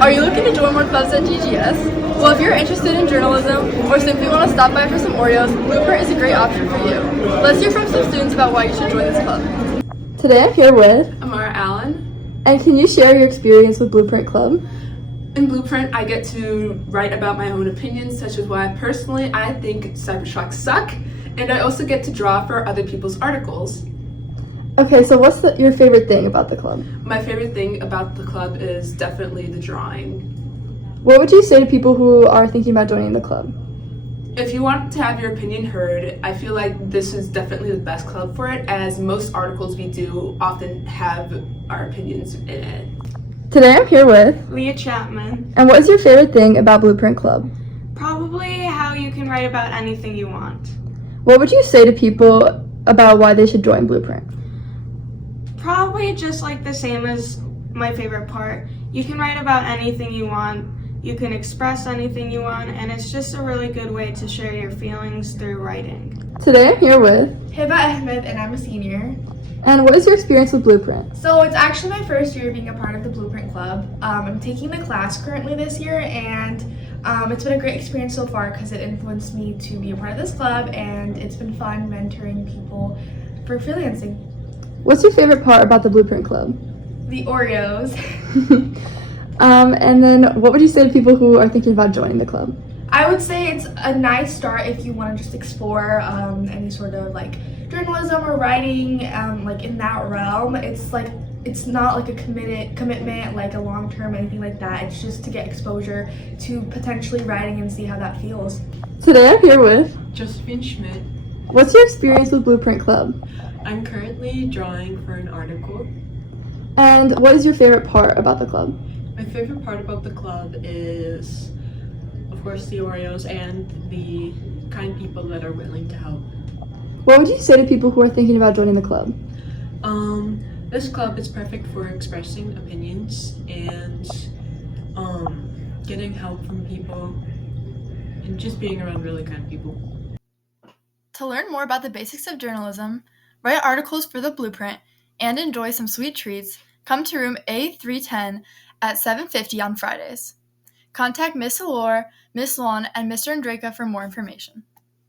Are you looking to join more clubs at GGS? Well, if you're interested in journalism or simply want to stop by for some Oreos, Blueprint is a great option for you. Let's hear from some students about why you should join this club. Today I'm here with Amara Allen. And can you share your experience with Blueprint Club? In Blueprint, I get to write about my own opinions, such as why personally I think cybershocks suck, and I also get to draw for other people's articles. Okay, so what's your favorite thing about the club? My favorite thing about the club is definitely the drawing. What would you say to people who are thinking about joining the club? If you want to have your opinion heard, I feel like this is definitely the best club for it, as most articles we do often have our opinions in it. Today I'm here with Leah Chapman. And what is your favorite thing about Blueprint Club? Probably how you can write about anything you want. What would you say to people about why they should join Blueprint? Probably just like the same as my favorite part. You can write about anything you want, you can express anything you want, and it's just a really good way to share your feelings through writing. Today I'm here with Hiba Ahmed, and I'm a senior. And what is your experience with Blueprint? So it's actually my first year being a part of the Blueprint Club. I'm taking the class currently this year, and it's been a great experience so far because it influenced me to be a part of this club, and it's been fun mentoring people for freelancing. What's your favorite part about the Blueprint Club? The Oreos. And then what would you say to people who are thinking about joining the club? I would say it's a nice start if you want to just explore any sort of like journalism or writing, like in that realm. It's not like a commitment, like a long term, anything like that. It's just to get exposure to potentially writing and see how that feels. Today I'm here with Josephine Schmidt. What's your experience with Blueprint Club? I'm currently drawing for an article. And what is your favorite part about the club? My favorite part about the club is, of course, the Oreos and the kind people that are willing to help. What would you say to people who are thinking about joining the club? This club is perfect for expressing opinions and getting help from people and just being around really kind people. To learn more about the basics of journalism, write articles for the Blueprint, and enjoy some sweet treats, come to room A310 at 7:50 on Fridays. Contact Miss Allure, Miss Lawn, and Mr. Andraka for more information.